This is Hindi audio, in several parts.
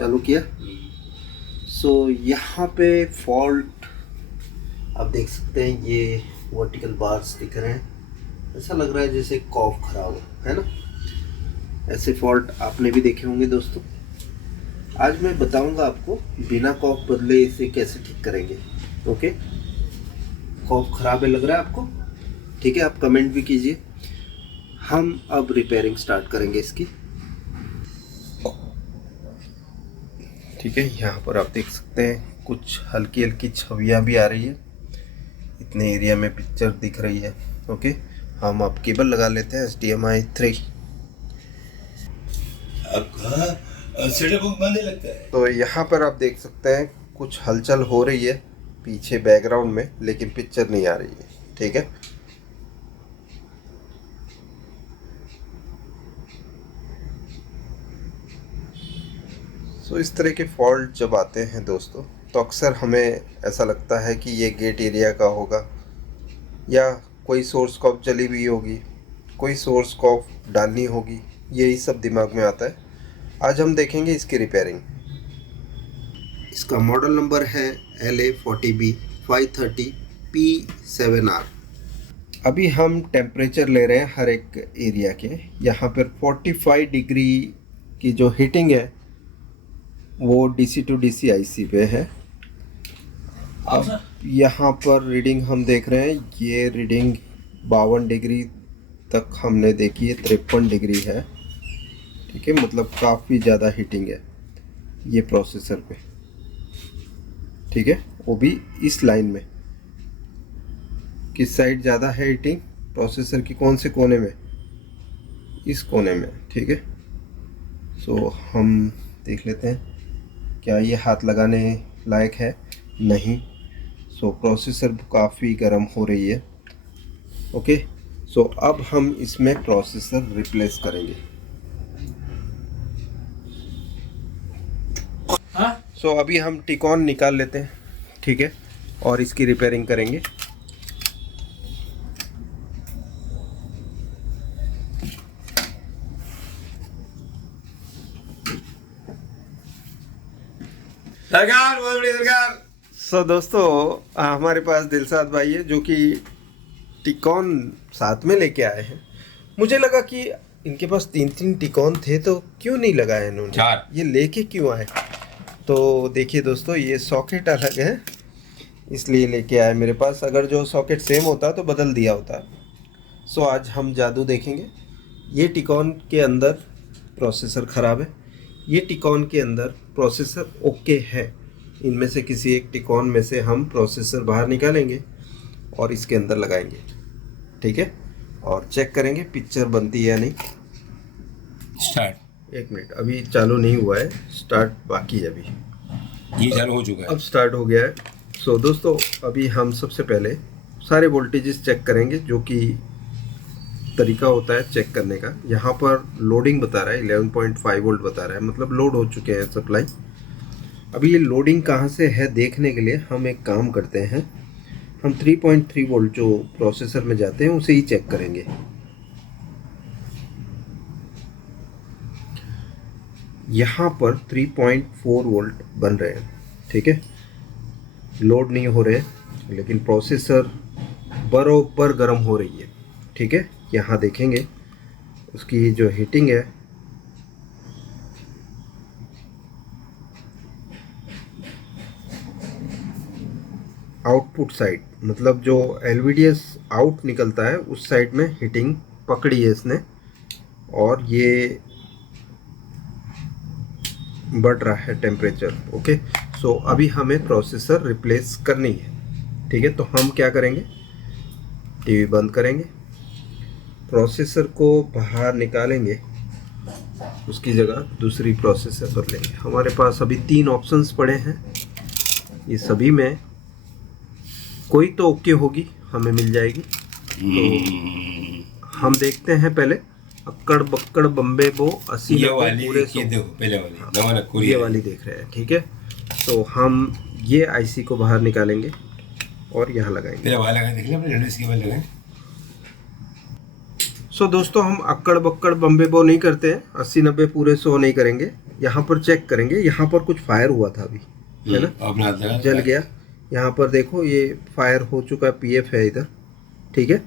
चालू किया। सो यहाँ पे फॉल्ट आप देख सकते हैं, ये वर्टिकल बार्स दिख रहे हैं। ऐसा लग रहा है जैसे कॉफ खराब है ना। ऐसे फॉल्ट आपने भी देखे होंगे दोस्तों। आज मैं बताऊंगा आपको बिना कॉफ बदले इसे कैसे ठीक करेंगे। ओके, कॉफ खराब है लग रहा है आपको, ठीक है, आप कमेंट भी कीजिए। हम अब रिपेयरिंग स्टार्ट करेंगे इसकी। ठीक है, यहाँ पर आप देख सकते हैं कुछ हल्की हल्की छवियाँ भी आ रही है, इतने एरिया में पिक्चर दिख रही है। ओके, हम अब केबल लगा लेते हैं HDMI 3। सेटअप बंद लगता है। तो यहाँ पर आप देख सकते हैं कुछ हलचल हो रही है पीछे बैकग्राउंड में, लेकिन पिक्चर नहीं आ रही है। ठीक है, तो इस तरह के फॉल्ट जब आते हैं दोस्तों, तो अक्सर हमें ऐसा लगता है कि ये गेट एरिया का होगा, या कोई सोर्स कॉफ जली हुई होगी, कोई सोर्स कॉफ डालनी होगी, यही सब दिमाग में आता है। आज हम देखेंगे इसकी रिपेयरिंग। इसका मॉडल नंबर है LA40B 530 P7R। अभी हम टेम्परेचर ले रहे हैं हर एक एरिया के। यहाँ पर 45 डिग्री की जो हीटिंग है वो DC to DC IC पे है। अब यहाँ पर रीडिंग हम देख रहे हैं, ये रीडिंग 52 डिग्री तक हमने देखी है, 53 डिग्री है। ठीक है, मतलब काफ़ी ज़्यादा हीटिंग है ये प्रोसेसर पे। ठीक है, वो भी इस लाइन में। किस साइड ज़्यादा है हीटिंग प्रोसेसर की, कौन से कोने में? इस कोने में। ठीक है, सो हम देख लेते हैं क्या ये हाथ लगाने लायक है। नहीं। सो प्रोसेसर काफ़ी गर्म हो रही है। ओके, सो अब हम इसमें प्रोसेसर रिप्लेस करेंगे। सो अभी हम टिकॉन निकाल लेते हैं, ठीक है, और इसकी रिपेयरिंग करेंगे। सरकार, बहुत बड़ी सरकार। सो दोस्तों, हमारे पास दिलसाद भाई है जो कि टिकॉन साथ में लेके आए हैं। मुझे लगा कि इनके पास 3 टिकॉन थे, तो क्यों नहीं लगाए इन्होंने, 4 ये लेके क्यों आए? तो देखिए दोस्तों, ये सॉकेट अलग है इसलिए लेके आए मेरे पास। अगर जो सॉकेट सेम होता तो बदल दिया होता। सो आज हम जादू देखेंगे। ये टिकॉन के अंदर प्रोसेसर ख़राब है, ये टिकॉन के अंदर प्रोसेसर ओके है। इनमें से किसी एक टिकॉन में से हम प्रोसेसर बाहर निकालेंगे और इसके अंदर लगाएंगे। ठीक है, और चेक करेंगे पिक्चर बनती है या नहीं। स्टार्ट। 1 मिनट, अभी चालू नहीं हुआ है, स्टार्ट बाकी है। अभी ये चालू हो चुका है, अब स्टार्ट हो गया है। सो दोस्तों, अभी हम सबसे पहले सारे वोल्टेजेस चेक करेंगे, जो कि तरीका होता है चेक करने का। यहाँ पर लोडिंग बता रहा है, 11.5 वोल्ट बता रहा है, मतलब लोड हो चुके हैं सप्लाई। अभी ये लोडिंग कहाँ से है देखने के लिए हम एक काम करते हैं, हम 3.3 वोल्ट जो प्रोसेसर में जाते हैं उसे ही चेक करेंगे। यहाँ पर 3.4 वोल्ट बन रहे हैं। ठीक है, लोड नहीं हो रहे, लेकिन प्रोसेसर बरोबर गर्म हो रही है। ठीक है, यहाँ देखेंगे उसकी जो हीटिंग है, आउटपुट साइड, मतलब जो LVDS आउट निकलता है उस साइड में हीटिंग पकड़ी है इसने, और ये बढ़ रहा है टेम्परेचर। ओके, सो अभी हमें प्रोसेसर रिप्लेस करनी है। ठीक है, तो हम क्या करेंगे, टीवी बंद करेंगे, प्रोसेसर को बाहर निकालेंगे, उसकी जगह दूसरी प्रोसेसर बदलेंगे। हमारे पास अभी 3 ऑप्शंस पड़े हैं, ये सभी में कोई तो ओके होगी, हमें मिल जाएगी। तो हम देखते हैं पहले अक्कड़ बक्कड़ बम्बे बो 80 ये 90 वाली पूरे ये 100। देखो, पहले वाली नवा नक्कुरी ये है। वाली देख रहे हैं। ठीक है, तो हम ये IC को बाहर निकालेंगे और यहाँ लगाएंगे। पहले वाला लगा, देख ले अपने रेडियो केबल लगाए। सो दोस्तों, हम अक्कड़ बक्कड़ बम्बे बो नहीं करते हैं, 80 90 पूरे 100 नहीं करेंगे। यहाँ पर चेक करेंगे, यहाँ पर कुछ फायर हुआ था अभी, है ना, अपना हाथ लगा जल गया। यहाँ पर देखो ये फायर हो चुका है, पीएफ है इधर, ठीक है,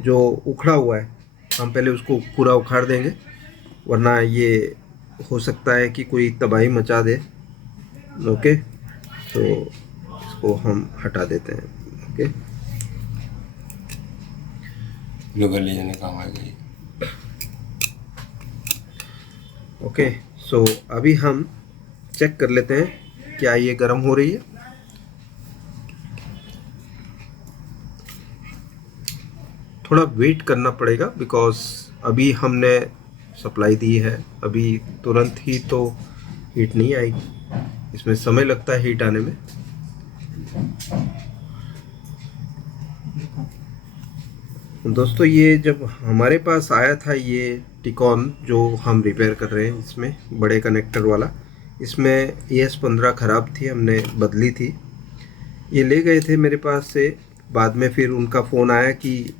जो उखड़ा हुआ है। हम पहले उसको पूरा उखाड़ देंगे, वरना ये हो सकता है कि कोई तबाही मचा दे। ओके, तो इसको हम हटा देते हैं। ओके, लोग ले जाने काम आ गई। ओके, सो अभी हम चेक कर लेते हैं क्या ये गर्म हो रही है। थोड़ा वेट करना पड़ेगा बिकॉज अभी हमने सप्लाई दी है, अभी तुरंत ही तो हीट नहीं आएगी, इसमें समय लगता है हीट आने में। दोस्तों ये जब हमारे पास आया था ये टिकॉन जो हम रिपेयर कर रहे हैं, इसमें बड़े कनेक्टर वाला, इसमें ES15 ख़राब थी, हमने बदली थी। ये ले गए थे मेरे पास से, बाद में फिर उनका फ़ोन आया कि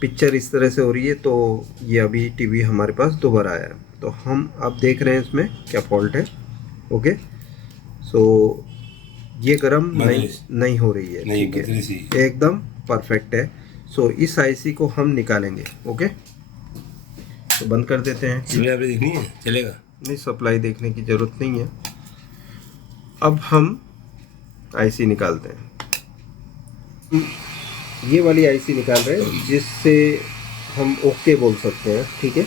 पिक्चर इस तरह से हो रही है, तो ये अभी टीवी हमारे पास दोबारा आया। तो हम अब देख रहे हैं इसमें क्या फॉल्ट है। ओके, सो ये गर्म नहीं हो रही है, ठीक है, एकदम परफेक्ट है। सो इस आईसी को हम निकालेंगे। ओके, तो बंद कर देते हैं। सप्लाई देखनी है, चलेगा? नहीं, सप्लाई देखने की ज़रूरत नहीं है। अब हम आईसी निकालते हैं। ये वाली आईसी निकाल रहे हैं जिससे हम ओके बोल सकते हैं, ठीक है।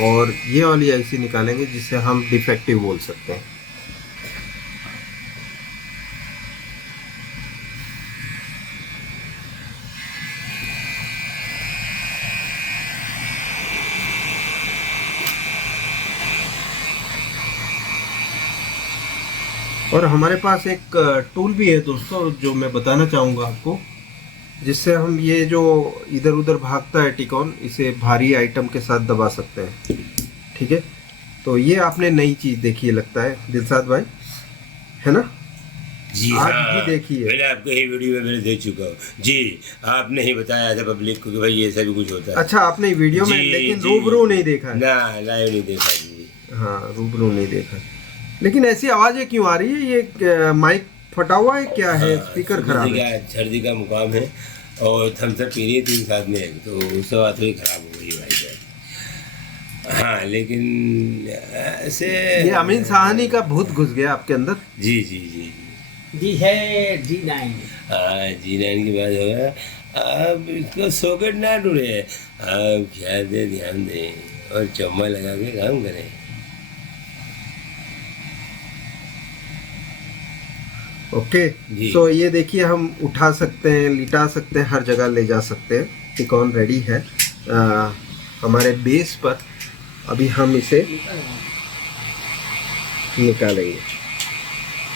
और ये वाली आईसी निकालेंगे जिसे हम डिफेक्टिव बोल सकते हैं। और हमारे पास एक टूल भी है दोस्तों जो मैं बताना चाहूँगा आपको, जिससे हम ये जो इधर उधर भागता है टिकॉन, इसे भारी आइटम के साथ दबा सकते हैं, ठीक है। तो ये आपने नई चीज़ देखी है लगता है दिलशाद भाई, है ना? जी आज हाँ, भी देखी है। मैंने आपको ये वीडियो में मैंने देख चुका हूँ जी। आपने ही बताया था पब्लिक को कि भाई ये सब कुछ होता है। अच्छा, आपने वीडियो में, लेकिन रूबरू नहीं देखा है? ना, लाइव नहीं देखा जी। हाँ, रूबरू नहीं देखा। लेकिन ऐसी आवाज़ें क्यों आ रही है? ये माइक फटा हुआ है क्या है? स्पीकर खराब है? सर्दी का मुकाम है और थम्स अप पी रही है 3 साथ में, तो उससे बात हुई खराब हो गई भाई साहब। हाँ, लेकिन ऐसे ये अमीन साहनी का भूत घुस गया आपके अंदर। जी जी जी जी है G9। हाँ, G9 की बात होगा। अब इसको सॉकेट ना ढूंढे, आप ख्याल दे, ध्यान दें और चम्मा लगा के काम करें। ओके, सो ये देखिए, हम उठा सकते हैं, लिटा सकते हैं, हर जगह ले जा सकते हैं। टिकॉन रेडी है हमारे बेस पर। अभी हम इसे निकालेंगे।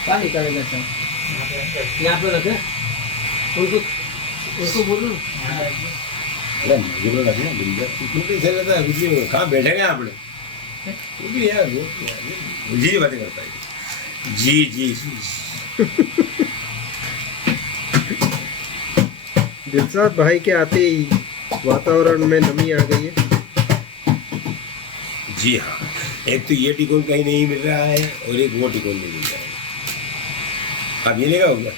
क्या निकालेगा सर? यहाँ पे रखे, उनको बोलो। अरे मुझे तो लगे बिल्डर कितने पैसे लेता है, कुछ कहाँ बैठेगा आपने? वो भी यार, वो जी बातें करता है। जी जी जी दिलशाद भाई के आते ही वातावरण में नमी आ गई है। जी हाँ, एक तो ये टिकोन कहीं नहीं मिल रहा है और एक वो टिकोन नहीं मिल रहा है। आप ये लेगा होगा,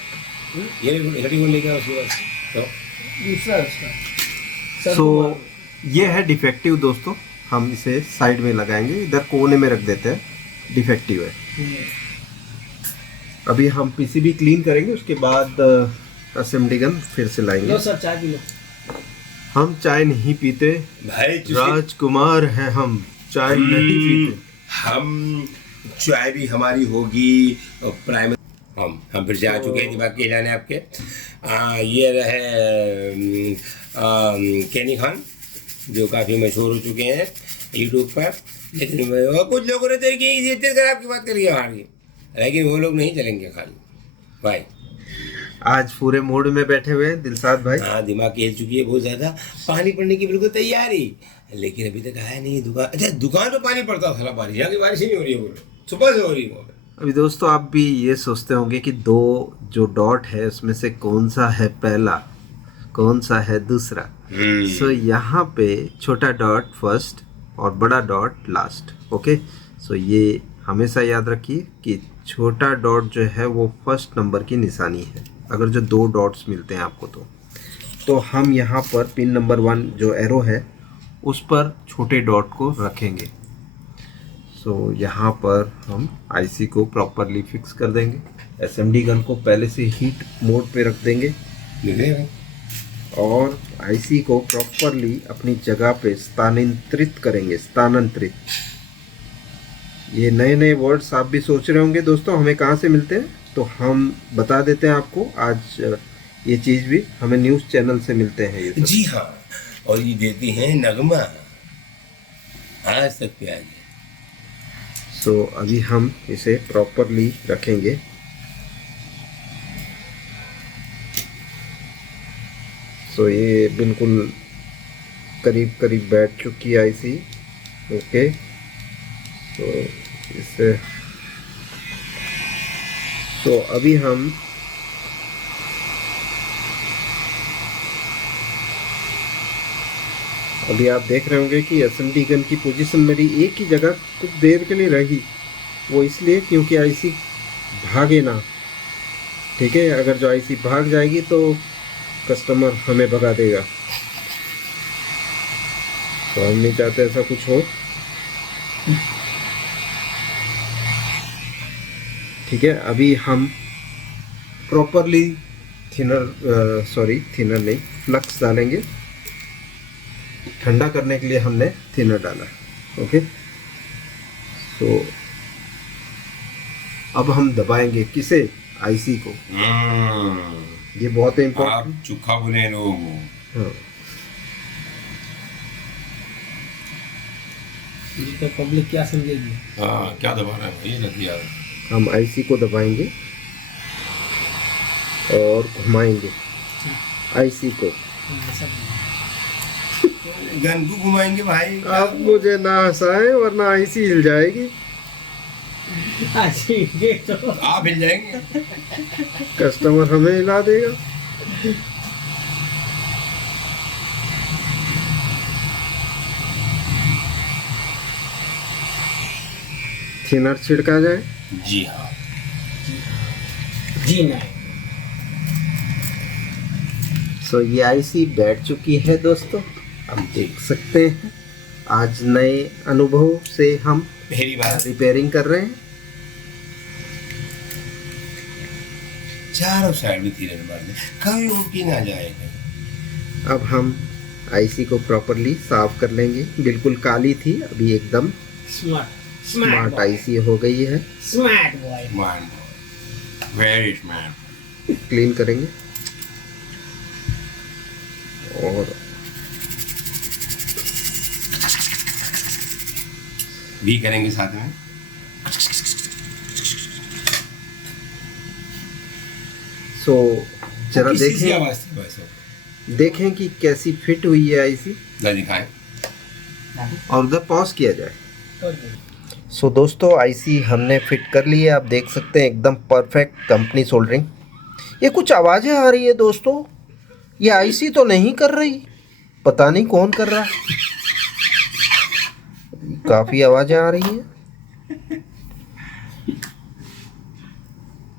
ये टिकोन लेगा उसके बाद तो दूसरा उसका। सो ये है डिफेक्टिव दोस्तों, हम इसे साइड में लगाएंगे, इधर कोने में रख देते हैं, डिफेक्टिव है। अभी हम पीसीबी क्लीन करेंगे, उसके बाद असेंबली गन फिर से लाएंगे। लो सर, चाय पी लो। हम चाय नहीं पीते भाई, राजकुमार हैं हम, चाय नहीं पीते हम। चाय भी हमारी होगी प्राइमरी। हम फिर जा चुके हैं दिमाग के जाने आपके। ये रहे कैनी खान, जो काफ़ी मशहूर हो चुके हैं यूट्यूब पर। लेकिन कुछ लोगों ने तो इज्जत कर आपकी बात करिए हमारी, लेकिन वो लोग नहीं चलेंगे खाली भाई। आज पूरे मूड में बैठे हुए हैं दिलशाद भाई। हाँ, दिमाग खेल चुकी है बहुत ज़्यादा। पानी पड़ने की बिल्कुल तैयारी, लेकिन अभी तक आया नहीं दुकान। अच्छा, दुकान पे पानी पड़ता था, बारिश, यहाँ की बारिश ही नहीं हो रही है, बोलो सुबह से हो रही है। अभी दोस्तों आप भी ये सोचते होंगे कि दो जो डॉट है उसमें से कौन सा है पहला, कौन सा है दूसरा। सो यहाँ पे छोटा डॉट फर्स्ट और बड़ा डॉट लास्ट। ओके, सो ये हमेशा याद रखिए कि छोटा डॉट जो है वो फर्स्ट नंबर की निशानी है अगर जो दो डॉट्स मिलते हैं आपको। तो हम यहाँ पर पिन नंबर 1 जो एरो है उस पर छोटे डॉट को रखेंगे। सो यहाँ पर हम आईसी को प्रॉपरली फिक्स कर देंगे। एसएमडी गन को पहले से हीट मोड पे रख देंगे और आईसी को प्रॉपरली अपनी जगह पे स्थानांतरित करेंगे। स्थानांतरित, ये नए नए वर्ड्स आप भी सोच रहे होंगे दोस्तों हमें कहाँ से मिलते हैं, तो हम बता देते हैं आपको। आज ये चीज़ भी हमें न्यूज़ चैनल से मिलते हैं ये सब। जी हाँ, और ये देती हैं नगमा आज तक प्याज। सो अभी हम इसे प्रॉपरली रखेंगे। सो ये बिल्कुल करीब करीब बैठ चुकी है आईसी। ओके, तो इसे अभी हम आप देख रहे होंगे कि एसएमडी गन की पोजीशन मेरी एक ही जगह कुछ देर के लिए रही। वो इसलिए क्योंकि आईसी भागे ना। ठीक है, अगर जो आईसी भाग जाएगी तो कस्टमर हमें भगा देगा, तो हम नहीं चाहते ऐसा कुछ हो। ठीक है, अभी हम प्रॉपरली थिनर नहीं, फ्लक्स डालेंगे। ठंडा करने के लिए हमने थिनर डाला। ओके, तो अब हम दबाएंगे किसे, आईसी को। ये बहुत इम्पोर्टेंट। आप चुखा बोले लोग। हाँ, तो पब्लिक क्या समझेगी। हाँ, क्या दबा रहे हैं ये लग यार। हम आईसी को दबाएंगे और घुमाएंगे आईसी को। गन को घुमाएंगे भाई। आप मुझे ना हंसाएं वरना आईसी हिल जाएगी। तो आप हिल जाएंगे। कस्टमर हमें हिला देगा। थिनर छिड़का जाए। जी हाँ, जी नहीं। सो ये आईसी बैठ चुकी है दोस्तों, आप देख सकते हैं। आज नए अनुभव से हम पहली बार रिपेयरिंग कर रहे हैं। चारों साइड में तीर मारने कभी उनकी ना जाएगा। अब हम आईसी को प्रॉपरली साफ कर लेंगे। बिल्कुल काली थी, अभी एकदम स्मार्ट आईसी हो गई है। Smart boy, very smart. Clean करेंगे और भी करेंगे साथ में। सो जरा किसी सी देखें, आवाज थी वैसे। देखें कि कैसी फिट हुई है आईसी, जरा दिखाएं। और उधर पॉज किया जाए। सो दोस्तों आईसी हमने फिट कर ली है। आप देख सकते हैं एकदम परफेक्ट कंपनी सोल्डरिंग। ये कुछ आवाज़ें आ रही है दोस्तों, ये आईसी तो नहीं कर रही, पता नहीं कौन कर रहा है। काफ़ी आवाज़ें आ रही हैं।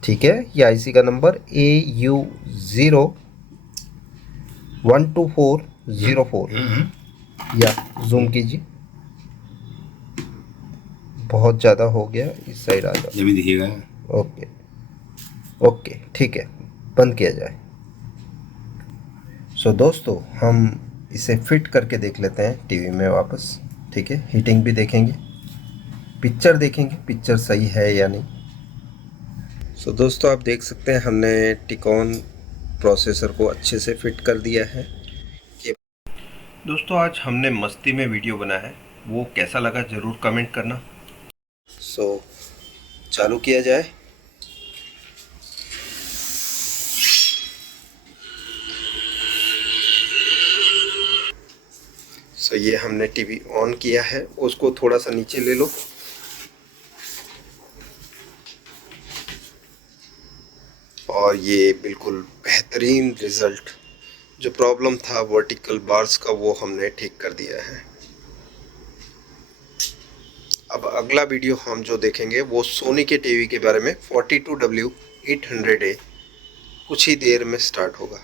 ठीक है, ये आईसी का नंबर AU012404। या जूम कीजिए, बहुत ज़्यादा हो गया, इस साइड आ जाओ। जब भी दिखेगा। ओके ओके, ठीक है, बंद किया जाए। सो दोस्तों हम इसे फिट करके देख लेते हैं टीवी में वापस। ठीक है, हीटिंग भी देखेंगे, पिक्चर देखेंगे, पिक्चर सही है या नहीं। सो दोस्तों आप देख सकते हैं हमने टिकॉन प्रोसेसर को अच्छे से फिट कर दिया है। दोस्तों आज हमने मस्ती में वीडियो बनाया है, वो कैसा लगा ज़रूर कमेंट करना। सो चालू किया जाए। सो ये हमने टीवी ऑन किया है, उसको थोड़ा सा नीचे ले लो। और ये बिल्कुल बेहतरीन रिज़ल्ट, जो प्रॉब्लम था वर्टिकल बार्स का वो हमने ठीक कर दिया है। अब अगला वीडियो हम जो देखेंगे वो सोनी के टीवी के बारे में 42W800A कुछ ही देर में स्टार्ट होगा।